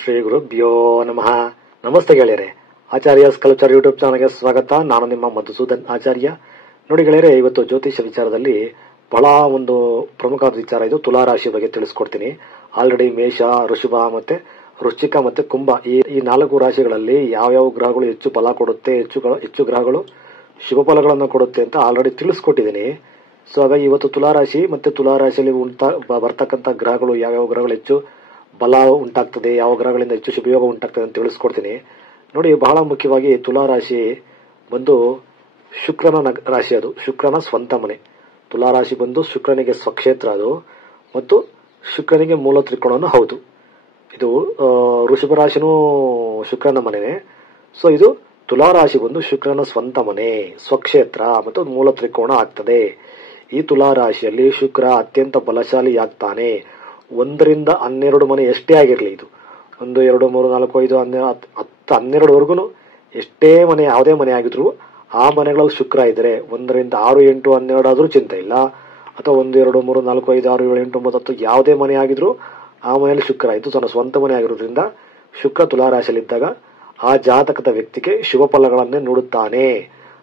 ಶ್ರೀ ಗುರುಭ್ಯೋ ನಮಃ. ನಮಸ್ತೆ ಗೆಳೆಯರೆ, ಆಚಾರ್ಯ ಸ್ಕಲ್ಪ್ಚರ್ ಯೂಟ್ಯೂಬ್ ಚಾನಲ್ಗೆ ಸ್ವಾಗತ. ನಾನು ನಿಮ್ಮ ಮಧುಸೂದನ್ ಆಚಾರ್ಯ. ನೋಡಿ ಗೆಳೆಯರೆ, ಇವತ್ತು ಜ್ಯೋತಿಷ್ಯ ವಿಚಾರದಲ್ಲಿ ಬಹಳ ಒಂದು ಪ್ರಮುಖವಾದ ವಿಚಾರ. ಇದು ತುಲಾರಾಶಿ ಬಗ್ಗೆ ತಿಳಿಸ್ಕೊಡ್ತೀನಿ. ಆಲ್ರೆಡಿ ಮೇಷ, ಋಷಭ ಮತ್ತೆ ವೃಶ್ಚಿಕ ಮತ್ತೆ ಕುಂಭ ಈ 4 ರಾಶಿಗಳಲ್ಲಿ ಯಾವ ಗ್ರಹಗಳು ಹೆಚ್ಚು ಫಲ ಕೊಡುತ್ತೆ, ಹೆಚ್ಚು ಗ್ರಹಗಳು ಶುಭ ಫಲಗಳನ್ನು ಕೊಡುತ್ತೆ ಅಂತ ಆಲ್ರೆಡಿ ತಿಳಿಸ್ಕೊಟ್ಟಿದ್ದೀನಿ. ಸೊ ಹಾಗಾಗಿ ಇವತ್ತು ತುಲಾರಾಶಿ ಮತ್ತೆ ತುಲಾರಾಶಿಯಲ್ಲಿ ಬರ್ತಕ್ಕಂಥ ಗ್ರಹಗಳು, ಯಾವ ಗ್ರಹಗಳು ಹೆಚ್ಚು ಬಲ ಉಂಟಾಗ್ತದೆ, ಯಾವ ಗ್ರಹಗಳಿಂದ ಹೆಚ್ಚು ಶುಭಯೋಗ ಉಂಟಾಗ್ತದೆ ಅಂತ ತಿಳಿಸ್ಕೊಡ್ತೀನಿ. ನೋಡಿ, ಬಹಳ ಮುಖ್ಯವಾಗಿ ತುಲಾರಾಶಿ ಬಂದು ಶುಕ್ರನ ರಾಶಿ. ಅದು ಶುಕ್ರನ ಸ್ವಂತ ಮನೆ. ತುಲಾರಾಶಿ ಬಂದು ಶುಕ್ರನಿಗೆ ಸ್ವಕ್ಷೇತ್ರ ಅದು, ಮತ್ತು ಶುಕ್ರನಿಗೆ ಮೂಲ ತ್ರಿಕೋಣನು ಹೌದು. ಇದು ವೃಷಭ ರಾಶಿನೂ ಶುಕ್ರನ ಮನೆನೇ. ಸೊ ಇದು ತುಲಾರಾಶಿ ಬಂದು ಶುಕ್ರನ ಸ್ವಂತ ಮನೆ, ಸ್ವಕ್ಷೇತ್ರ ಮತ್ತು ಮೂಲ ತ್ರಿಕೋಣ ಆಗ್ತದೆ. ಈ ತುಲಾರಾಶಿಯಲ್ಲಿ ಶುಕ್ರ ಅತ್ಯಂತ ಬಲಶಾಲಿ ಆಗ್ತಾನೆ. 1 ರಿಂದ 12 ಮನೆ ಎಷ್ಟೇ ಆಗಿರಲಿ, ಇದು 1, 2, 3, 4, 5, 10, 12ವರೆಗೂ ಎಷ್ಟೇ ಮನೆ, ಯಾವುದೇ ಮನೆ ಆಗಿದ್ರು ಆ ಮನೆಗಳಲ್ಲಿ ಶುಕ್ರ ಇದ್ರೆ 1 ರಿಂದ 6, 8, 12 ಆದ್ರೂ ಚಿಂತೆ ಇಲ್ಲ. ಅಥವಾ 1, 2, 3, 4, 5, 6, 7, 8, 9, 10 ಯಾವುದೇ ಮನೆ ಆಗಿದ್ರು ಆ ಮನೆಯಲ್ಲಿ ಶುಕ್ರ ಇದು ತನ್ನ ಸ್ವಂತ ಮನೆ ಆಗಿರೋದ್ರಿಂದ ಶುಕ್ರ ತುಲಾರಾಶಿಯಲ್ಲಿದ್ದಾಗ ಆ ಜಾತಕದ ವ್ಯಕ್ತಿಗೆ ಶುಭ ಫಲಗಳನ್ನೇ ನೋಡುತ್ತಾನೆ.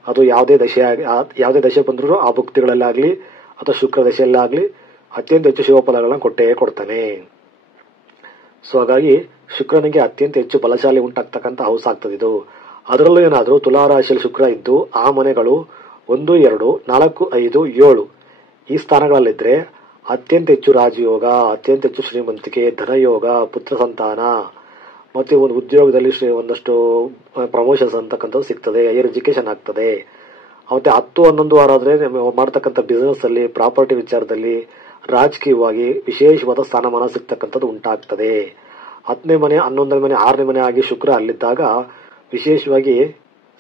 ಅದು ಯಾವುದೇ ದಶೆ ಬಂದರೂ ಆ ಭುಕ್ತಿಗಳಲ್ಲಾಗ್ಲಿ ಅಥವಾ ಶುಕ್ರ ದಶೆಯಲ್ಲಾಗ್ಲಿ ಅತ್ಯಂತ ಹೆಚ್ಚು ಶುಭ ಫಲಗಳನ್ನ ಕೊಟ್ಟೇ ಕೊಡ್ತಾನೆ. ಸೊ ಹಾಗಾಗಿ ಶುಕ್ರನಿಗೆ ಅತ್ಯಂತ ಹೆಚ್ಚು ಬಲಶಾಲಿ ಉಂಟಾಗ್ತಕ್ಕಂಥ ಹೌಸ್ ಆಗ್ತದೆ ಇದು. ಅದರಲ್ಲೂ ಏನಾದ್ರೂ ತುಲಾರಾಶಿಯಲ್ಲಿ ಶುಕ್ರ ಇದ್ದು ಆ ಮನೆಗಳು 1, 2, 4, 5, 7 ಈ ಸ್ಥಾನಗಳಲ್ಲಿದ್ರೆ ಅತ್ಯಂತ ಹೆಚ್ಚು ರಾಜಯೋಗ, ಅತ್ಯಂತ ಹೆಚ್ಚು ಶ್ರೀಮಂತಿಕೆ, ಧನಯೋಗ, ಪುತ್ರ ಸಂತಾನ ಮತ್ತೆ ಒಂದು ಉದ್ಯೋಗದಲ್ಲಿ ಒಂದಷ್ಟು ಪ್ರಮೋಷನ್ಸ್ ಅಂತಕ್ಕಂಥದ್ದು ಸಿಗ್ತದೆ, ಹೈಯರ್ ಎಜುಕೇಶನ್ ಆಗ್ತದೆ. ಮತ್ತೆ 10, 11 ವಾರ ಆದ್ರೆ ಮಾಡ್ತಕ್ಕಂಥ ಬಿಸಿನೆಸ್ ಅಲ್ಲಿ, ಪ್ರಾಪರ್ಟಿ ವಿಚಾರದಲ್ಲಿ, ರಾಜಕೀಯವಾಗಿ ವಿಶೇಷವಾದ ಸ್ಥಾನಮಾನ ಸಿಗ್ತಕ್ಕಂಥದ್ದು ಉಂಟಾಗ್ತದೆ. 10ನೇ ಮನೆ, 11ನೇ ಮನೆ, 6ನೇ ಮನೆ ಆಗಿ ಶುಕ್ರ ಅಲ್ಲಿದ್ದಾಗ ವಿಶೇಷವಾಗಿ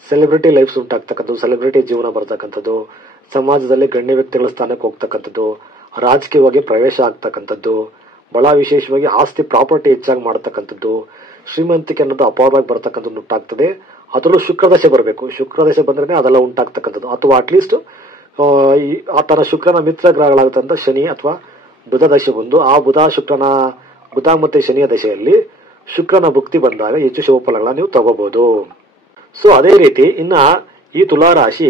ಸೆಲೆಬ್ರಿಟಿ ಲೈಫ್ಸ್ ಉಂಟಾಗ್ತಕ್ಕಂಥದ್ದು, ಸೆಲೆಬ್ರಿಟಿ ಜೀವನ ಬರ್ತಕ್ಕಂಥದ್ದು, ಸಮಾಜದಲ್ಲಿ ಗಣ್ಯ ವ್ಯಕ್ತಿಗಳ ಸ್ಥಾನಕ್ಕೆ ಹೋಗ್ತಕ್ಕಂಥದ್ದು, ರಾಜಕೀಯವಾಗಿ ಪ್ರವೇಶ ಆಗ್ತಕ್ಕಂಥದ್ದು, ಬಹಳ ವಿಶೇಷವಾಗಿ ಆಸ್ತಿ ಪ್ರಾಪರ್ಟಿ ಹೆಚ್ಚಾಗಿ ಮಾಡತಕ್ಕಂಥದ್ದು, ಶ್ರೀಮಂತಿಕೆ ಅನ್ನೋದು ಅಪಾರವಾಗಿ ಬರ್ತಕ್ಕಂಥದ್ದು ಉಂಟಾಗ್ತದೆ. ಅದರಲ್ಲೂ ಶುಕ್ರದಶೆ ಬರಬೇಕು. ಶುಕ್ರದಶೆ ಬಂದ್ರೆ ಅದೆಲ್ಲ ಉಂಟಾಗ್ತಕ್ಕಂಥದ್ದು. ಅಥವಾ ಅಟ್ಲೀಸ್ಟ್ ಆತನ ಶುಕ್ರನ ಮಿತ್ರ ಗ್ರಹಗಳಾಗತಕ್ಕಂಥ ಶನಿ ಅಥವಾ ಬುಧ ದಶೆ ಬಂದು ಆ ಬುಧ ಮತ್ತೆ ಶನಿಯ ದಶೆಯಲ್ಲಿ ಶುಕ್ರನ ಭುಕ್ತಿ ಬಂದಾಗ ಹೆಚ್ಚು ಶುಭ ಫಲಗಳನ್ನ ನೀವು ತಗೋಬಹುದು. ಸೊ ಅದೇ ರೀತಿ ಇನ್ನ ಈ ತುಲಾರಾಶಿ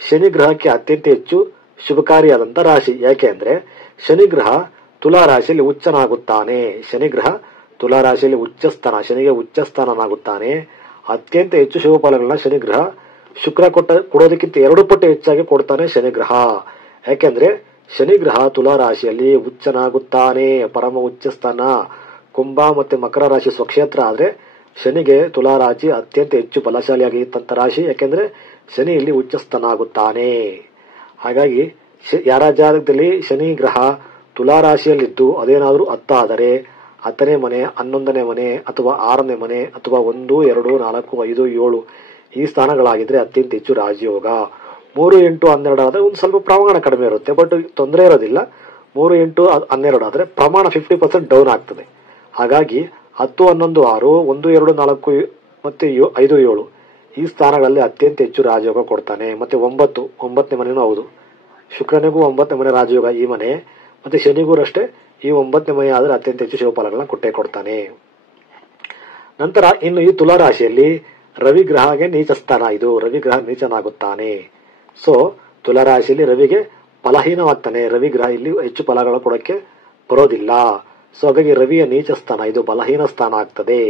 ಶನಿ ಗ್ರಹಕ್ಕೆ ಅತ್ಯಂತ ಹೆಚ್ಚು ಶುಭಕಾರಿಯಾದಂತ ರಾಶಿ. ಯಾಕೆ ಅಂದ್ರೆ ಶನಿ ಗ್ರಹ ತುಲಾರಾಶಿಯಲ್ಲಿ ಉಚ್ಚನಾಗುತ್ತಾನೆ. ಶನಿ ಗ್ರಹ ತುಲಾರಾಶಿಯಲ್ಲಿ ಶನಿಗೆ ಉಚ್ಚಸ್ಥಾನನಾಗುತ್ತಾನೆ. ಅತ್ಯಂತ ಹೆಚ್ಚು ಶುಭ ಫಲಗಳನ್ನ ಶನಿ ಗ್ರಹ ಶುಕ್ರ ಕೊಡೋದಕ್ಕಿಂತ 2 ಪಟ್ಟು ಹೆಚ್ಚಾಗಿ ಕೊಡ್ತಾನೆ ಶನಿ ಗ್ರಹ. ಯಾಕೆಂದ್ರೆ ಶನಿ ಗ್ರಹ ತುಲಾರಾಶಿಯಲ್ಲಿ ಉಚ್ಚನಾಗುತ್ತಾನೆ, ಪರಮ ಉಚ್ಚಸ್ಥಾನ. ಕುಂಭ ಮತ್ತೆ ಮಕರ ರಾಶಿ ಸ್ವಕ್ಷೇತ್ರ ಆದ್ರೆ ಶನಿಗೆ ತುಲಾರಾಶಿ ಅತ್ಯಂತ ಹೆಚ್ಚು ಬಲಶಾಲಿಯಾಗಿದ್ದಂತ ರಾಶಿ. ಯಾಕೆಂದ್ರೆ ಶನಿ ಇಲ್ಲಿ ಉಚ್ಚಸ್ಥಾನಾಗುತ್ತಾನೆ. ಹಾಗಾಗಿ ಯಾರ ಜಾತಕದಲ್ಲಿ ಶನಿ ಗ್ರಹ ತುಲಾರಾಶಿಯಲ್ಲಿದ್ದು ಅದೇನಾದ್ರೂ 10 ಆದರೆ 10ನೇ ಮನೆ, 11ನೇ ಮನೆ ಅಥವಾ 6ನೇ ಮನೆ ಅಥವಾ 1, 2, 4, 5, 7 ಈ ಸ್ಥಾನಗಳಾಗಿದ್ರೆ ಅತ್ಯಂತ ಹೆಚ್ಚು ರಾಜಯೋಗ. 3, 8, 12 ಆದ್ರೆ ಒಂದು ಸ್ವಲ್ಪ ಪ್ರಮಾಣ ಕಡಿಮೆ ಇರುತ್ತೆ, ಬಟ್ ತೊಂದರೆ ಇರೋದಿಲ್ಲ. 3, 8, 12 ಆದ್ರೆ ಪ್ರಮಾಣ 50% ಡೌನ್ ಆಗ್ತದೆ. ಹಾಗಾಗಿ 10, 11, 6, 1, 2, 4 ಮತ್ತೆ 5, 7 ಈ ಸ್ಥಾನಗಳಲ್ಲಿ ಅತ್ಯಂತ ಹೆಚ್ಚು ರಾಜಯೋಗ ಕೊಡ್ತಾನೆ. ಮತ್ತೆ 9ನೇ ಮನೆನೂ ಹೌದು. ಶುಕ್ರನಿಗೂ 9ನೇ ಮನೆ ರಾಜಯೋಗ ಈ ಮನೆ, ಮತ್ತೆ ಶನಿಗೂ ಅಷ್ಟೇ ಈ 9ನೇ ಮನೆ ಆದ್ರೆ ಅತ್ಯಂತ ಹೆಚ್ಚು ಶುಭ ಫಲಗಳನ್ನ ಕೊಟ್ಟೇ ಕೊಡ್ತಾನೆ. ನಂತರ ಇನ್ನು ಈ ತುಲಾರಾಶಿಯಲ್ಲಿ ರವಿ ಗ್ರಹಗೆ ನೀಚ ಸ್ಥಾನ. ಇದು ರವಿ ಗ್ರಹ ನೀಚನಾಗುತ್ತಾನೆ. ಸೊ ತುಲಾರಾಶಿಯಲ್ಲಿ ರವಿಗೆ ಫಲಹೀನವಾಗ್ತಾನೆ. ರವಿ ಗ್ರಹ ಇಲ್ಲಿ ಹೆಚ್ಚು ಫಲಗಳ ಕೊಡಕ್ಕೆ ಬರೋದಿಲ್ಲ. ಸೊ ಹಾಗಾಗಿ ರವಿಯ ನೀಚ ಸ್ಥಾನ, ಇದು ಬಲಹೀನ ಸ್ಥಾನ ಆಗ್ತದೆ.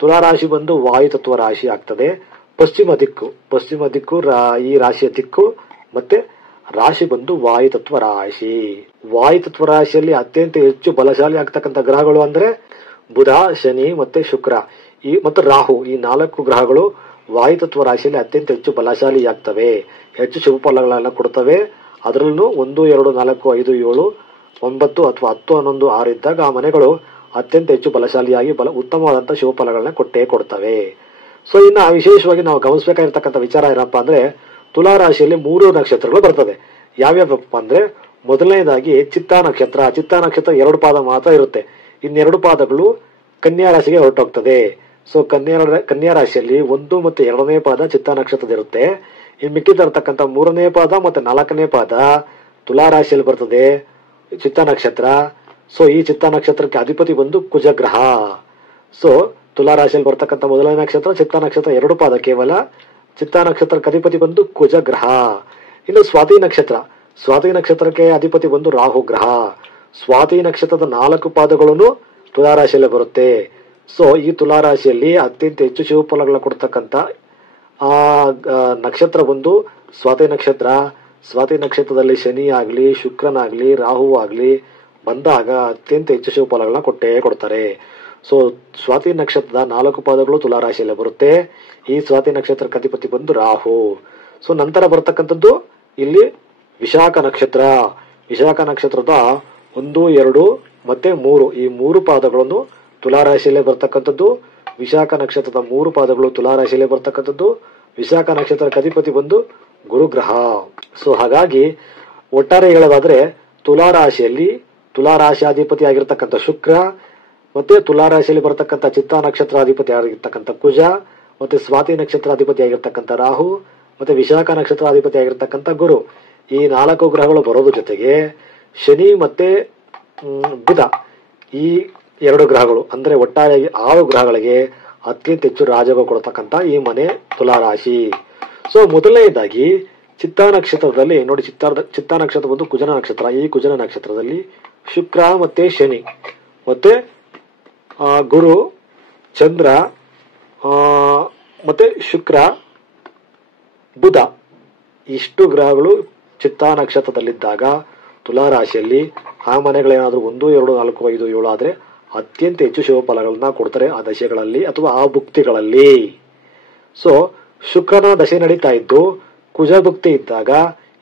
ತುಲಾರಾಶಿ ಬಂದು ವಾಯುತತ್ವ ರಾಶಿ ಆಗ್ತದೆ. ಪಶ್ಚಿಮ ದಿಕ್ಕು ಈ ರಾಶಿಯ ದಿಕ್ಕು. ಮತ್ತೆ ರಾಶಿ ಬಂದು ವಾಯುತತ್ವ ರಾಶಿ. ವಾಯುತತ್ವ ರಾಶಿಯಲ್ಲಿ ಅತ್ಯಂತ ಹೆಚ್ಚು ಬಲಶಾಲಿ ಆಗ್ತಕ್ಕಂಥ ಗ್ರಹಗಳು ಅಂದ್ರೆ ಬುಧ, ಶನಿ ಮತ್ತೆ ಶುಕ್ರ ಮತ್ತು ರಾಹು. ಈ 4 ಗ್ರಹಗಳು ವಾಯುತತ್ವ ರಾಶಿಯಲ್ಲಿ ಅತ್ಯಂತ ಹೆಚ್ಚು ಬಲಶಾಲಿ ಆಗ್ತವೆ, ಹೆಚ್ಚು ಶುಭ ಫಲಗಳನ್ನ ಕೊಡ್ತವೆ. ಅದರಲ್ಲೂ 1, 2, 4, 5, 7, 9 ಅಥವಾ 10, 11, 6 ಇದ್ದಾಗ ಆ ಮನೆಗಳು ಅತ್ಯಂತ ಹೆಚ್ಚು ಬಲಶಾಲಿಯಾಗಿ ಉತ್ತಮವಾದಂತಹ ಶುಭ ಫಲಗಳನ್ನ ಕೊಟ್ಟೇ ಕೊಡ್ತವೆ. ಸೊ ಇನ್ನ ವಿಶೇಷವಾಗಿ ನಾವು ಗಮನಿಸಬೇಕಾಗಿರ್ತಕ್ಕಂಥ ವಿಚಾರ ಏನಪ್ಪಾ ಅಂದ್ರೆ ತುಲಾರಾಶಿಯಲ್ಲಿ 3 ನಕ್ಷತ್ರಗಳು ಬರ್ತದೆ. ಯಾವ್ಯಾವಪ್ಪ ಅಂದ್ರೆ ಮೊದಲನೇದಾಗಿ ಚಿತ್ತಾ ನಕ್ಷತ್ರ. ಚಿತ್ತಾ ನಕ್ಷತ್ರ 2 ಪಾದ ಮಾತ್ರ ಇರುತ್ತೆ. ಇನ್ನೆರಡು ಪಾದಗಳು ಕನ್ಯಾ ರಾಶಿಗೆ ಹೊರಟೋಗ್ತದೆ. ಸೊ ಕನ್ಯಾ ರಾಶಿಯಲ್ಲಿ 1 ಮತ್ತು 2ನೇ ಪಾದ ಚಿತ್ತಾ ನಕ್ಷತ್ರದ ಇರುತ್ತೆ. ಇನ್ನು ಮಿಕ್ಕಿದಿರತಕ್ಕಂಥ 3ನೇ ಪಾದ ಮತ್ತೆ 4ನೇ ಪಾದ ತುಲಾ ರಾಶಿಯಲ್ಲಿ ಬರ್ತದೆ ಚಿತ್ತಾ ನಕ್ಷತ್ರ. ಸೊ ಈ ಚಿತ್ತಾ ನಕ್ಷತ್ರಕ್ಕೆ ಅಧಿಪತಿ ಬಂದು ಕುಜಗ್ರಹ. ಸೊ ತುಲಾ ರಾಶಿಯಲ್ಲಿ ಬರ್ತಕ್ಕಂಥ ಮೊದಲನೇ ನಕ್ಷತ್ರ ಚಿತ್ತಾ ನಕ್ಷತ್ರ 2 ಪಾದ ಕೇವಲ. ಚಿತ್ತಾ ನಕ್ಷತ್ರಕ್ಕೆ ಅಧಿಪತಿ ಬಂದು ಕುಜ ಗ್ರಹ. ಇನ್ನು ಸ್ವಾತಿ ನಕ್ಷತ್ರ, ಸ್ವಾತಿ ನಕ್ಷತ್ರಕ್ಕೆ ಅಧಿಪತಿ ಬಂದು ರಾಹು ಗ್ರಹ. ಸ್ವಾತಿ ನಕ್ಷತ್ರದ 4 ಪಾದಗಳನ್ನು ತುಲಾ ರಾಶಿಯಲ್ಲಿ ಬರುತ್ತೆ. ಸೊ ಈ ತುಲಾ ರಾಶಿಯಲ್ಲಿ ಅತ್ಯಂತ ಹೆಚ್ಚು ಶುಭ ಫಲಗಳ ಕೊಡ್ತಕ್ಕಂಥ ಆ ನಕ್ಷತ್ರ ಬಂದು ಸ್ವಾತಿ ನಕ್ಷತ್ರ. ಸ್ವಾತಿ ನಕ್ಷತ್ರದಲ್ಲಿ ಶನಿ ಆಗ್ಲಿ ಶುಕ್ರನಾಗ್ಲಿ ರಾಹು ಆಗ್ಲಿ ಬಂದಾಗ ಅತ್ಯಂತ ಹೆಚ್ಚು ಶುಭ ಫಲಗಳನ್ನ ಕೊಟ್ಟೇ ಕೊಡ್ತಾರೆ. ಸೊ ಸ್ವಾತಿ ನಕ್ಷತ್ರದ 4 ಪಾದಗಳು ತುಲಾ ರಾಶಿಯಲ್ಲಿ ಬರುತ್ತೆ. ಈ ಸ್ವಾತಿ ನಕ್ಷತ್ರಕ್ಕೆ ಅಧಿಪತಿ ಬಂದು ರಾಹು. ಸೊ ನಂತರ ಬರ್ತಕ್ಕಂಥದ್ದು ಇಲ್ಲಿ ವಿಶಾಖ ನಕ್ಷತ್ರ. ವಿಶಾಖ ನಕ್ಷತ್ರದ 1, 2 ಮತ್ತೆ 3 ಈ 3 ಪಾದಗಳನ್ನು ತುಲಾ ರಾಶಿಯಲ್ಲೇ ಬರ್ತಕ್ಕಂಥದ್ದು. ವಿಶಾಖ ನಕ್ಷತ್ರದ 3 ಪಾದಗಳು ತುಲಾ ರಾಶಿಯಲ್ಲೇ ಬರ್ತಕ್ಕಂಥದ್ದು. ವಿಶಾಖ ನಕ್ಷತ್ರಕ್ಕೆ ಅಧಿಪತಿ ಬಂದು ಗುರುಗ್ರಹ. ಸೊ ಹಾಗಾಗಿ ಒಟ್ಟಾರೆ ಹೇಳೋದಾದ್ರೆ ತುಲಾ ರಾಶಿಯಲ್ಲಿ ತುಲಾ ರಾಶಿಯಾಧಿಪತಿ ಆಗಿರ್ತಕ್ಕಂಥ ಶುಕ್ರ, ಮತ್ತೆ ತುಲಾ ರಾಶಿಯಲ್ಲಿ ಬರ್ತಕ್ಕಂಥ ಚಿತ್ತಾ ನಕ್ಷತ್ರ ಅಧಿಪತಿ ಆಗಿರ್ತಕ್ಕಂಥ ಕುಜ, ಮತ್ತೆ ಸ್ವಾತಿ ನಕ್ಷತ್ರ ಅಧಿಪತಿ ಆಗಿರ್ತಕ್ಕಂಥ ರಾಹು, ಮತ್ತೆ ವಿಶಾಖ ನಕ್ಷತ್ರ ಅಧಿಪತಿ ಆಗಿರ್ತಕ್ಕಂಥ ಗುರು, ಈ 4 ಗ್ರಹಗಳು ಬರೋದ್ರ ಜೊತೆಗೆ ಶನಿ ಮತ್ತೆ ಬುಧ ಈ 2 ಗ್ರಹಗಳು ಅಂದ್ರೆ ಒಟ್ಟಾರೆ 6 ಗ್ರಹಗಳಿಗೆ ಅತ್ಯಂತ ಹೆಚ್ಚು ರಾಜಯೋಗ ಕೊಡ್ತಕ್ಕಂಥ ಈ ಮನೆ ತುಲಾ ರಾಶಿ. ಸೊ ಮೊದಲನೇದಾಗಿ ಚಿತ್ತಾ ನಕ್ಷತ್ರದಲ್ಲಿ ನೋಡಿ, ಚಿತ್ತಾ ನಕ್ಷತ್ರ ಬಂದು ಕುಜನ ನಕ್ಷತ್ರ. ಈ ಕುಜನ ನಕ್ಷತ್ರದಲ್ಲಿ ಶುಕ್ರ ಮತ್ತೆ ಶನಿ ಮತ್ತೆ ಗುರು ಚಂದ್ರ ಮತ್ತೆ ಶುಕ್ರ ಬುಧ ಇಷ್ಟು ಗ್ರಹಗಳು ಚಿತ್ತಾ ನಕ್ಷತ್ರದಲ್ಲಿದ್ದಾಗ ತುಲಾ ರಾಶಿಯಲ್ಲಿ ಆ ಮನೆಗಳೇನಾದ್ರೂ 1, 2, 4, 5, 7 ಆದ್ರೆ ಅತ್ಯಂತ ಹೆಚ್ಚು ಶುಭ ಫಲಗಳನ್ನ ಕೊಡ್ತಾರೆ ಆ ದಶೆಗಳಲ್ಲಿ ಅಥವಾ ಆ ಭುಕ್ತಿಗಳಲ್ಲಿ. ಸೊ ಶುಕ್ರನ ದಶೆ ನಡೀತಾ ಇದ್ದು ಕುಜ ಭುಕ್ತಿ ಇದ್ದಾಗ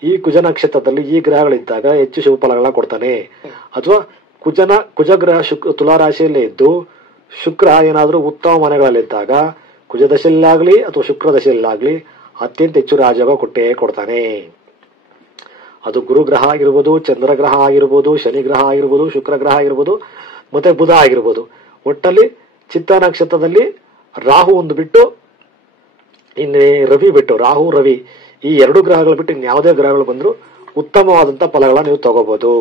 ಈ ಕುಜ ನಕ್ಷತ್ರದಲ್ಲಿ ಈ ಗ್ರಹಗಳಿದ್ದಾಗ ಹೆಚ್ಚು ಶುಭ ಫಲಗಳನ್ನ ಕೊಡ್ತಾನೆ. ಅಥವಾ ಕುಜ ಗ್ರಹ ತುಲಾ ರಾಶಿಯಲ್ಲೇ ಇದ್ದು ಶುಕ್ರ ಏನಾದ್ರೂ ಉತ್ತಮ ಮನೆಗಳಲ್ಲಿದ್ದಾಗ ಕುಜ ದಶೆಯಲ್ಲಾಗ್ಲಿ ಅಥವಾ ಶುಕ್ರ ದಶೆಯಲ್ಲಾಗ್ಲಿ ಅತ್ಯಂತ ಹೆಚ್ಚು ರಾಜಯೋಗ ಕೊಟ್ಟೇ ಕೊಡ್ತಾನೆ. ಅದು ಗುರುಗ್ರಹ ಆಗಿರ್ಬೋದು, ಚಂದ್ರಗ್ರಹ ಆಗಿರ್ಬೋದು, ಶನಿ ಗ್ರಹ ಆಗಿರ್ಬೋದು, ಶುಕ್ರ ಗ್ರಹ ಆಗಿರ್ಬೋದು, ಮತ್ತೆ ಬುಧ ಆಗಿರ್ಬೋದು. ಒಟ್ಟಲ್ಲಿ ಚಿತ್ತಾ ನಕ್ಷತ್ರದಲ್ಲಿ ರಾಹು ಒಂದು ಬಿಟ್ಟು ಇನ್ನೇ ರವಿ ಬಿಟ್ಟು, ರಾಹು ರವಿ ಈ 2 ಗ್ರಹಗಳು ಬಿಟ್ಟು ಇನ್ಯಾವುದೇ ಗ್ರಹಗಳು ಬಂದ್ರು ಉತ್ತಮವಾದಂತ ಫಲಗಳನ್ನ ನೀವು ತಗೋಬಹುದು.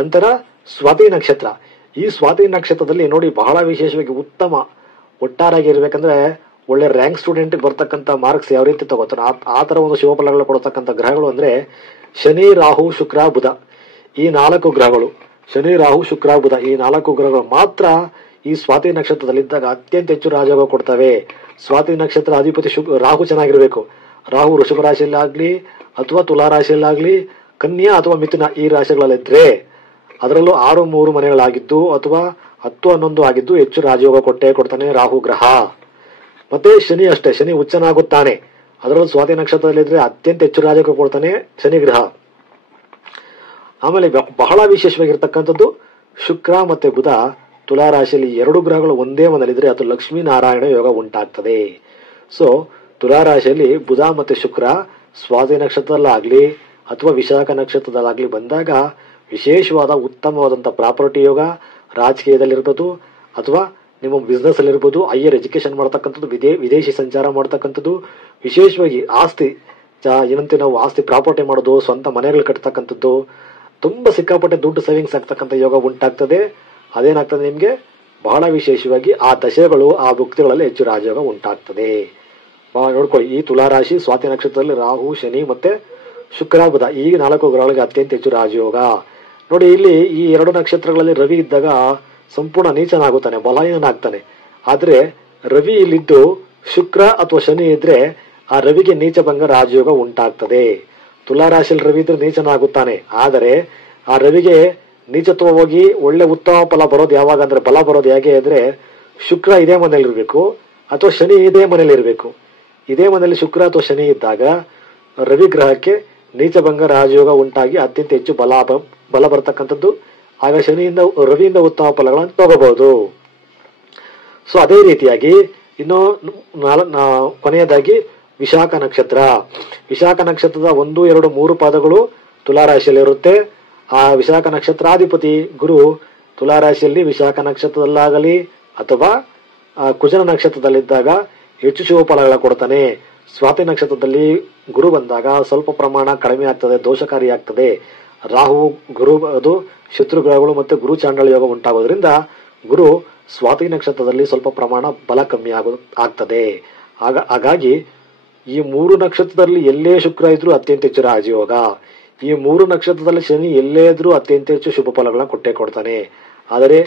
ನಂತರ ಸ್ವಾತಿ ನಕ್ಷತ್ರ. ಈ ಸ್ವಾತಿ ನಕ್ಷತ್ರದಲ್ಲಿ ನೋಡಿ ಬಹಳ ವಿಶೇಷವಾಗಿ ಉತ್ತಮ ಒಟ್ಟಾರಾಗಿ ಇರ್ಬೇಕಂದ್ರೆ ಒಳ್ಳೆ ರ್ಯಾಂಕ್ ಸ್ಟೂಡೆಂಟ್ ಬರ್ತಕ್ಕಂಥ ಮಾರ್ಕ್ಸ್ ಯಾವ ರೀತಿ ತಗೋತಾರ ಆ ತರ ಒಂದು ಶುಭ ಫಲಗಳು ಕೊಡತಕ್ಕಂಥ ಗ್ರಹಗಳು ಅಂದ್ರೆ ಶನಿ ರಾಹು ಶುಕ್ರ ಬುಧ ಈ 4 ಗ್ರಹಗಳು. ಶನಿ ರಾಹು ಶುಕ್ರ ಬುಧ ಈ 4 ಗ್ರಹಗಳು ಮಾತ್ರ ಈ ಸ್ವಾತಿ ನಕ್ಷತ್ರದಲ್ಲಿದ್ದಾಗ ಅತ್ಯಂತ ಹೆಚ್ಚು ರಾಜಯೋಗ ಕೊಡ್ತವೆ. ಸ್ವಾತಿ ನಕ್ಷತ್ರ ಅಧಿಪತಿ ರಾಹು ಚೆನ್ನಾಗಿರ್ಬೇಕು. ರಾಹು ವೃಷಭ ರಾಶಿಯಲ್ಲಾಗ್ಲಿ ಅಥವಾ ತುಲಾ ರಾಶಿಯಲ್ಲಾಗ್ಲಿ ಕನ್ಯಾ ಅಥವಾ ಮಿಥುನ ಈ ರಾಶಿಗಳಲ್ಲಿದ್ರೆ ಅದರಲ್ಲೂ 6, 3 ಮನೆಗಳಾಗಿದ್ದು ಅಥವಾ 10, 11 ಆಗಿದ್ದು ಹೆಚ್ಚು ರಾಜಯೋಗ ಕೊಟ್ಟೇ ಕೊಡ್ತಾನೆ ರಾಹು ಗ್ರಹ. ಮತ್ತೆ ಶನಿ ಅಷ್ಟೇ, ಶನಿ ಉಚ್ಚನಾಗುತ್ತಾನೆ. ಅದರಲ್ಲೂ ಸ್ವಾತಿ ನಕ್ಷತ್ರದಲ್ಲಿದ್ರೆ ಅತ್ಯಂತ ಹೆಚ್ಚು ರಾಜಯೋಗ ಕೊಡ್ತಾನೆ ಶನಿ ಗ್ರಹ. ಆಮೇಲೆ ಬಹಳ ವಿಶೇಷವಾಗಿರ್ತಕ್ಕಂಥದ್ದು ಶುಕ್ರ ಮತ್ತೆ ಬುಧ ತುಲಾ ರಾಶಿಯಲ್ಲಿ 2 ಗ್ರಹಗಳು ಒಂದೇ ಮನೆಯಲ್ಲಿದ್ರೆ ಅದು ಲಕ್ಷ್ಮೀ ನಾರಾಯಣ ಯೋಗ ಉಂಟಾಗ್ತದೆ. ಸೊ ತುಲಾ ರಾಶಿಯಲ್ಲಿ ಬುಧ ಮತ್ತೆ ಶುಕ್ರ ಸ್ವಾತಿ ನಕ್ಷತ್ರದಲ್ಲಾಗ್ಲಿ ಅಥವಾ ವಿಶಾಖ ನಕ್ಷತ್ರದಲ್ಲಾಗ್ಲಿ ಬಂದಾಗ ವಿಶೇಷವಾದ ಉತ್ತಮವಾದಂತಹ ಪ್ರಾಪರ್ಟಿ ಯೋಗ, ರಾಜಕೀಯದಲ್ಲಿರ್ಬೋದು ಅಥವಾ ನಿಮ್ಮ ಬಿಸ್ನೆಸ್ ಅಲ್ಲಿ ಇರ್ಬೋದು, ಹೈಯರ್ ಎಜುಕೇಶನ್ ಮಾಡ್ತಕ್ಕಂಥದ್ದು, ವಿದೇಶಿ ಸಂಚಾರ ಮಾಡ್ತಕ್ಕಂಥದ್ದು, ವಿಶೇಷವಾಗಿ ಆಸ್ತಿ ಏನಂತೆ ನಾವು ಆಸ್ತಿ ಪ್ರಾಪರ್ಟಿ ಮಾಡೋದು, ಸ್ವಂತ ಮನೆಗಳು ಕಟ್ತಕ್ಕಂಥದ್ದು, ತುಂಬಾ ಸಿಕ್ಕಾಪಟ್ಟೆ ದುಡ್ಡು ಸೇವಿಂಗ್ಸ್ ಆಗ್ತಕ್ಕಂಥ ಯೋಗ ಉಂಟಾಗ್ತದೆ. ಅದೇನಾಗ್ತದೆ ನಿಮ್ಗೆ ಬಹಳ ವಿಶೇಷವಾಗಿ ಆ ದಶೆಗಳು ಆ ಭುಕ್ತಿಗಳಲ್ಲಿ ಹೆಚ್ಚು ರಾಜಯೋಗ ಉಂಟಾಗ್ತದೆ. ನೋಡ್ಕೊಳ್ಳಿ, ಈ ತುಲಾ ರಾಶಿ ಸ್ವಾತಿ ನಕ್ಷತ್ರದಲ್ಲಿ ರಾಹು ಶನಿ ಮತ್ತೆ ಶುಕ್ರ ಬುಧ ಈ 4 ಗ್ರಹಗಳಿಗೆ ಅತ್ಯಂತ ಹೆಚ್ಚು ರಾಜಯೋಗ. ನೋಡಿ ಇಲ್ಲಿ ಈ 2 ನಕ್ಷತ್ರಗಳಲ್ಲಿ ರವಿ ಇದ್ದಾಗ ಸಂಪೂರ್ಣ ನೀಚನಾಗುತ್ತಾನೆ, ಬಲಹೀನಾಗ್ತಾನೆ. ಆದ್ರೆ ರವಿ ಇಲ್ಲಿದ್ದು ಶುಕ್ರ ಅಥವಾ ಶನಿ ಇದ್ರೆ ಆ ರವಿಗೆ ನೀಚಭಂಗ ರಾಜಯೋಗ ಉಂಟಾಗ್ತದೆ. ತುಲಾ ರಾಶಿಯಲ್ಲಿ ರವಿ ಇದ್ರೆ ನೀಚನಾಗುತ್ತಾನೆ. ಆದರೆ ಆ ರವಿಗೆ ನೀಚತ್ವ ಹೋಗಿ ಒಳ್ಳೆ ಉತ್ತಮ ಫಲ ಬರೋದು ಯಾವಾಗ ಅಂದ್ರೆ ಬಲ ಬರೋದು ಹೇಗೆ ಅಂದ್ರೆ ಶುಕ್ರ ಇದೇ ಮನೇಲಿ ಇರ್ಬೇಕು ಅಥವಾ ಶನಿ ಇದೇ ಮನೇಲಿ ಇರ್ಬೇಕು. ಇದೇ ಮನೆಯಲ್ಲಿ ಶುಕ್ರ ಅಥವಾ ಶನಿ ಇದ್ದಾಗ ರವಿ ಗ್ರಹಕ್ಕೆ ನೀಚಭಂಗ ರಾಜಯೋಗ ಉಂಟಾಗಿ ಅತ್ಯಂತ ಹೆಚ್ಚು ಬಲ ಬರ್ತಕ್ಕಂಥದ್ದು. ಆಗ ರವಿಯಿಂದ ಉತ್ತಮ ಫಲಗಳನ್ನು ತಗೋಬಹುದು. ಸೊ ಅದೇ ರೀತಿಯಾಗಿ ಇನ್ನು ಕೊನೆಯದಾಗಿ ವಿಶಾಖ ನಕ್ಷತ್ರ. ವಿಶಾಖ ನಕ್ಷತ್ರದ 1, 2, 3 ಪಾದಗಳು ತುಲಾ ರಾಶಿಯಲ್ಲಿ ಇರುತ್ತೆ. ಆ ವಿಶಾಖ ನಕ್ಷತ್ರಾಧಿಪತಿ ಗುರು ತುಲಾ ರಾಶಿಯಲ್ಲಿ ವಿಶಾಖ ನಕ್ಷತ್ರದಲ್ಲಾಗಲಿ ಅಥವಾ ಕುಜನ ನಕ್ಷತ್ರದಲ್ಲಿದ್ದಾಗ ಹೆಚ್ಚು ಶುಭ ಫಲಗಳ ಕೊಡ್ತಾನೆ. ಸ್ವಾತಿ ನಕ್ಷತ್ರದಲ್ಲಿ ಗುರು ಬಂದಾಗ ಸ್ವಲ್ಪ ಪ್ರಮಾಣ ಕಡಿಮೆ ಆಗ್ತದೆ, ದೋಷಕಾರಿ ಆಗ್ತದೆ. ರಾಹು ಗುರು ಅದು ಶತ್ರು ಗ್ರಹಗಳು ಮತ್ತೆ ಗುರು ಚಾಂಡಾಳ ಯೋಗ ಉಂಟಾಗೋದ್ರಿಂದ ಗುರು ಸ್ವಾತಿ ನಕ್ಷತ್ರದಲ್ಲಿ ಸ್ವಲ್ಪ ಪ್ರಮಾಣ ಬಲ ಕಮ್ಮಿ ಆಗ್ತದೆ. ಹಾಗಾಗಿ ಈ 3 ನಕ್ಷತ್ರದಲ್ಲಿ ಎಲ್ಲೇ ಶುಕ್ರ ಇದ್ರೂ ಅತ್ಯಂತ ಹೆಚ್ಚು ರಾಜಯೋಗ. ಈ 3 ನಕ್ಷತ್ರದಲ್ಲಿ ಶನಿ ಎಲ್ಲೇ ಇದ್ರೂ ಅತ್ಯಂತ ಹೆಚ್ಚು ಶುಭ ಫಲಗಳನ್ನ ಕೊಟ್ಟೇ ಕೊಡ್ತಾನೆ. ಆದರೆ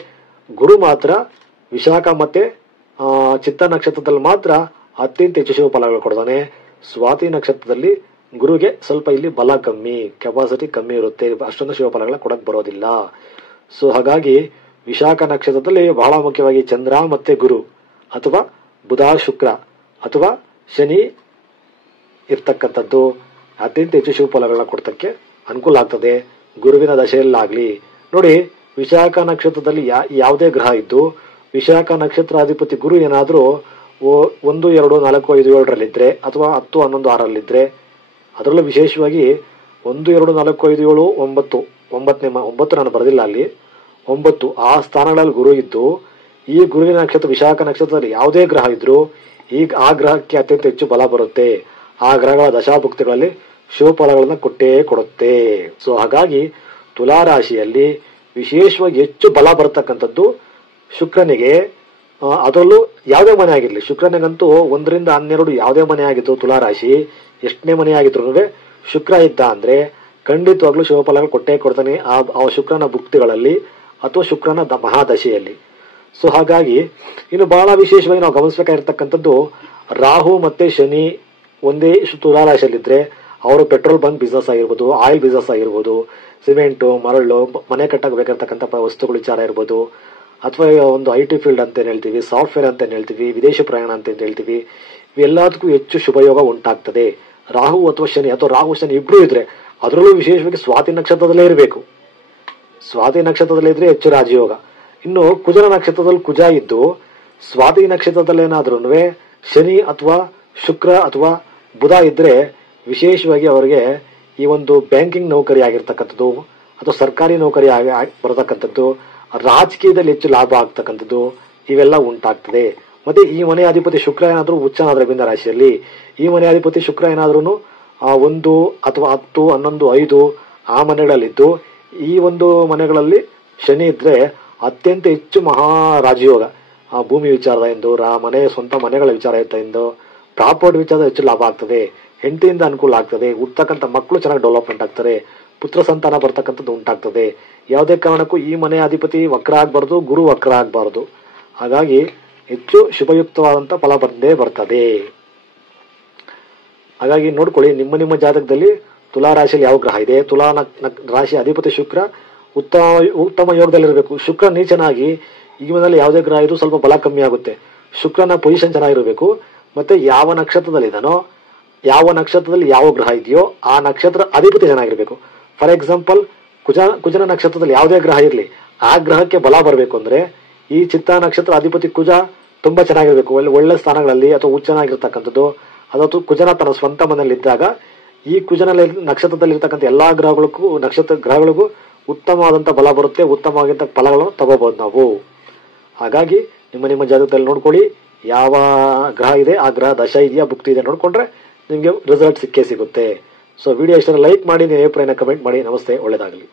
ಗುರು ಮಾತ್ರ ವಿಶಾಖ ಮತ್ತೆ ಚಿತ್ತ ನಕ್ಷತ್ರದಲ್ಲಿ ಮಾತ್ರ ಅತ್ಯಂತ ಹೆಚ್ಚು ಶುಭ ಫಲಗಳು ಕೊಡ್ತಾನೆ. ಸ್ವಾತಿ ನಕ್ಷತ್ರದಲ್ಲಿ ಗುರುಗೆ ಸ್ವಲ್ಪ ಇಲ್ಲಿ ಬಲ ಕಮ್ಮಿ, ಕೆಪಾಸಿಟಿ ಕಮ್ಮಿ ಇರುತ್ತೆ, ಅಷ್ಟೊಂದು ಶುಭ ಫಲಗಳ ಕೊಡಕ್ ಬರೋದಿಲ್ಲ. ಸೊ ಹಾಗಾಗಿ ವಿಶಾಖ ನಕ್ಷತ್ರದಲ್ಲಿ ಬಹಳ ಮುಖ್ಯವಾಗಿ ಚಂದ್ರ ಮತ್ತೆ ಗುರು ಅಥವಾ ಬುಧ ಶುಕ್ರ ಅಥವಾ ಶನಿ ಇರ್ತಕ್ಕಂಥದ್ದು ಅತ್ಯಂತ ಹೆಚ್ಚು ಶುಭ ಫಲಗಳನ್ನ ಕೊಡ್ತಕ್ಕೆ ಅನುಕೂಲ ಆಗ್ತದೆ. ಗುರುವಿನ ದಶೆಯಲ್ಲಾಗ್ಲಿ ನೋಡಿ, ವಿಶಾಖ ನಕ್ಷತ್ರದಲ್ಲಿ ಯಾವುದೇ ಗ್ರಹ ಇದ್ದು ವಿಶಾಖ ನಕ್ಷತ್ರಾಧಿಪತಿ ಗುರು ಏನಾದ್ರೂ 1, 2, 4, 5, 7ರಲ್ಲಿದ್ರೆ ಅಥವಾ 10, 11, 6ರಲ್ಲಿದ್ರೆ, ಅದರಲ್ಲೂ ವಿಶೇಷವಾಗಿ 1, 2, 4, 5, 7, 9 ನಾನು ಬರೆದಿಲ್ಲ, ಅಲ್ಲಿ 9 ಆ ಸ್ಥಾನಗಳಲ್ಲಿ ಗುರು ಇದ್ದು ಈ ಗುರುವಿನ ನಕ್ಷತ್ರ ವಿಶಾಖ ನಕ್ಷತ್ರದಲ್ಲಿ ಯಾವುದೇ ಗ್ರಹ ಇದ್ರು ಈಗ ಆ ಗ್ರಹಕ್ಕೆ ಅತ್ಯಂತ ಹೆಚ್ಚು ಬಲ ಬರುತ್ತೆ. ಆ ಗ್ರಹಗಳ ದಶಾಭುಕ್ತಿಗಳಲ್ಲಿ ಶುಭ ಫಲಗಳನ್ನ ಕೊಟ್ಟೇ ಕೊಡುತ್ತೆ. ಸೊ ಹಾಗಾಗಿ ತುಲಾ ರಾಶಿಯಲ್ಲಿ ವಿಶೇಷವಾಗಿ ಹೆಚ್ಚು ಬಲ ಬರತಕ್ಕಂಥದ್ದು ಶುಕ್ರನಿಗೆ. ಅದರಲ್ಲೂ ಯಾವುದೇ ಮನೆ ಆಗಿರ್ಲಿ, ಶುಕ್ರನಿಗಂತೂ 1 ರಿಂದ 12 ಯಾವುದೇ ಮನೆ ಆಗಿತ್ತು ತುಲಾ ರಾಶಿ, ಎಷ್ಟನೇ ಮನೆ ಆಗಿದ್ರು ಶುಕ್ರ ಇದ್ದ ಅಂದ್ರೆ ಖಂಡಿತವಾಗ್ಲೂ ಶುಭ ಫಲಗಳು ಕೊಟ್ಟೇ ಕೊಡ್ತಾನೆ ಆ ಶುಕ್ರನ ಭುಕ್ತಿಗಳಲ್ಲಿ ಅಥವಾ ಶುಕ್ರನ ಮಹಾದಶೆಯಲ್ಲಿ. ಸೊ ಹಾಗಾಗಿ ಇನ್ನು ಬಹಳ ವಿಶೇಷವಾಗಿ ನಾವು ಗಮನಿಸಬೇಕಾಗಿರ್ತಕ್ಕಂಥದ್ದು, ರಾಹು ಮತ್ತೆ ಶನಿ ಒಂದೇ ತುಲಾ ರಾಶಿಯಲ್ಲಿದ್ರೆ ಅವರು ಪೆಟ್ರೋಲ್ ಬಂಕ್ ಬಿಸ್ನೆಸ್ ಆಗಿರ್ಬೋದು, ಆಯಿಲ್ ಬಿಸ್ನೆಸ್ ಆಗಿರ್ಬೋದು, ಸಿಮೆಂಟು, ಮರಳು, ಮನೆ ಕಟ್ಟಕ್ಕೆ ಬೇಕಾಗಿರ್ತಕ್ಕಂಥ ವಸ್ತುಗಳ ವಿಚಾರ ಇರ್ಬೋದು, ಅಥವಾ ಒಂದು IT ಫೀಲ್ಡ್ ಅಂತ ಹೇಳ್ತೀವಿ, ಸಾಫ್ಟ್ವೇರ್ ಅಂತ ಹೇಳ್ತೀವಿ, ವಿದೇಶಿ ಪ್ರಯಾಣ ಅಂತ ಹೇಳ್ತೀವಿ, ಇವೆಲ್ಲದಕ್ಕೂ ಹೆಚ್ಚು ಶುಭಯೋಗ ಉಂಟಾಗ್ತದೆ. ರಾಹು ಅಥವಾ ಶನಿ ಅಥವಾ ರಾಹು ಶನಿ ಇಬ್ರು ಇದ್ರೆ, ಅದರಲ್ಲೂ ವಿಶೇಷವಾಗಿ ಸ್ವಾತಿ ನಕ್ಷತ್ರದಲ್ಲೇ ಇರಬೇಕು. ಸ್ವಾತಿ ನಕ್ಷತ್ರದಲ್ಲಿ ಇದ್ರೆ ಹೆಚ್ಚು ರಾಜಯೋಗ. ಇನ್ನು ಕುಜನ ನಕ್ಷತ್ರದಲ್ಲಿ ಕುಜ ಇದ್ದು ಸ್ವಾತಿ ನಕ್ಷತ್ರದಲ್ಲಿ ಏನಾದ್ರೂ ಶನಿ ಅಥವಾ ಶುಕ್ರ ಅಥವಾ ಬುಧ ಇದ್ರೆ ವಿಶೇಷವಾಗಿ ಅವರಿಗೆ ಈ ಒಂದು ಬ್ಯಾಂಕಿಂಗ್ ನೌಕರಿ ಆಗಿರ್ತಕ್ಕಂಥದ್ದು ಅಥವಾ ಸರ್ಕಾರಿ ನೌಕರಿ ಬರತಕ್ಕಂಥದ್ದು, ರಾಜಕೀಯದಲ್ಲಿ ಹೆಚ್ಚು ಲಾಭ ಆಗ್ತಕ್ಕಂಥದ್ದು ಇವೆಲ್ಲ ಉಂಟಾಗ್ತದೆ. ಮತ್ತೆ ಈ ಮನೆ ಅಧಿಪತಿ ಶುಕ್ರ ಏನಾದ್ರೂ ಉಚ್ಚನಾದ್ರೆ ಮೀನ ರಾಶಿಯಲ್ಲಿ, ಈ ಮನೆ ಅಧಿಪತಿ ಶುಕ್ರ ಏನಾದ್ರೂ 1 ಅಥವಾ 10, 11, 5 ಆ ಮನೆಗಳಲ್ಲಿದ್ದು ಈ ಒಂದು ಮನೆಗಳಲ್ಲಿ ಶನಿ ಇದ್ರೆ ಅತ್ಯಂತ ಹೆಚ್ಚು ಮಹಾ ರಾಜಯೋಗ. ಆ ಭೂಮಿ ವಿಚಾರದಿಂದ, ಮನೆ ಸ್ವಂತ ಮನೆಗಳ ವಿಚಾರದಿಂದ, ಪ್ರಾಪರ್ಟಿ ವಿಚಾರದ ಹೆಚ್ಚು ಲಾಭ ಆಗ್ತದೆ, ಹೆಂಡತಿಯಿಂದ ಅನುಕೂಲ ಆಗ್ತದೆ, ಹುಟ್ಟತಕ್ಕಂಥ ಮಕ್ಕಳು ಚೆನ್ನಾಗಿ ಡೆವಲಪ್ಮೆಂಟ್ ಆಗ್ತಾರೆ, ಪುತ್ರ ಸಂತಾನ ಬರ್ತಕ್ಕಂಥದ್ದು ಉಂಟಾಗ್ತದೆ. ಯಾವುದೇ ಕಾರಣಕ್ಕೂ ಈ ಮನೆ ಅಧಿಪತಿ ವಕ್ರ ಆಗಬಾರ್ದು, ಗುರು ವಕ್ರ ಆಗಬಾರ್ದು. ಹಾಗಾಗಿ ಹೆಚ್ಚು ಶುಭಯುಕ್ತವಾದಂತ ಫಲ ಬಂದೇ ಬರ್ತದೆ. ಹಾಗಾಗಿ ನೋಡ್ಕೊಳ್ಳಿ, ನಿಮ್ಮ ಜಾತಕದಲ್ಲಿ ತುಲಾ ರಾಶಿಯಲ್ಲಿ ಯಾವ ಗ್ರಹ ಇದೆ, ತುಲಾ ರಾಶಿ ಅಧಿಪತಿ ಶುಕ್ರ ಉತ್ತಮ ಯೋಗದಲ್ಲಿರಬೇಕು. ಶುಕ್ರ ನೀಚನಾಗಿ ಈಗಿನಲ್ಲಿ ಯಾವುದೇ ಗ್ರಹ ಇದು ಸ್ವಲ್ಪ ಬಲ ಕಮ್ಮಿ ಆಗುತ್ತೆ. ಶುಕ್ರನ ಪೊಸಿಷನ್ ಚೆನ್ನಾಗಿರಬೇಕು. ಮತ್ತೆ ಯಾವ ನಕ್ಷತ್ರದಲ್ಲಿ ಇದಾನೋ, ಯಾವ ನಕ್ಷತ್ರದಲ್ಲಿ ಯಾವ ಗ್ರಹ ಇದೆಯೋ ಆ ನಕ್ಷತ್ರ ಅಧಿಪತಿ ಚೆನ್ನಾಗಿರ್ಬೇಕು. ಫಾರ್ ಎಕ್ಸಾಂಪಲ್, ಕುಜನ ನಕ್ಷತ್ರದಲ್ಲಿ ಯಾವುದೇ ಗ್ರಹ ಇರಲಿ, ಆ ಗ್ರಹಕ್ಕೆ ಬಲ ಬರಬೇಕು ಅಂದ್ರೆ ಈ ಚಿತ್ತ ನಕ್ಷತ್ರ ಅಧಿಪತಿ ಕುಜ ತುಂಬಾ ಚೆನ್ನಾಗಿರ್ಬೇಕು, ಒಳ್ಳೆ ಸ್ಥಾನಗಳಲ್ಲಿ ಅಥವಾ ಉಚ್ಚನಾಗಿರ್ತಕ್ಕಂಥದ್ದು. ಅಥವಾ ಕುಜನ ತನ್ನ ಸ್ವಂತ ಮನೆಯಲ್ಲಿ ಇದ್ದಾಗ ಈ ಕುಜನ ನಕ್ಷತ್ರದಲ್ಲಿ ಇರ್ತಕ್ಕಂಥ ಎಲ್ಲಾ ಗ್ರಹಗಳಿಗೂ ಉತ್ತಮವಾದಂತ ಬಲ ಬರುತ್ತೆ, ಉತ್ತಮವಾದಂತ ಫಲಗಳನ್ನು ತಗೋಬಹುದು ನಾವು. ಹಾಗಾಗಿ ನಿಮ್ಮ ಜಾತಕದಲ್ಲಿ ನೋಡ್ಕೊಳ್ಳಿ, ಯಾವ ಗ್ರಹ ಇದೆ, ಆ ಗ್ರಹ ದಶ ಇದೆಯಾ, ಭುಕ್ತಿ ಇದೆ ನೋಡ್ಕೊಂಡ್ರೆ ನಿಮ್ಗೆ ರಿಸಲ್ಟ್ ಸಿಕ್ಕೇ ಸಿಗುತ್ತೆ. ಸೊ ವಿಡಿಯೋ ಇಷ್ಟ ಲೈಕ್ ಮಾಡಿ, ನೀವು ಅಭಿಪ್ರಾಯನ ಕಮೆಂಟ್ ಮಾಡಿ. ನಮಸ್ತೆ, ಒಳ್ಳೆದಾಗಲಿ.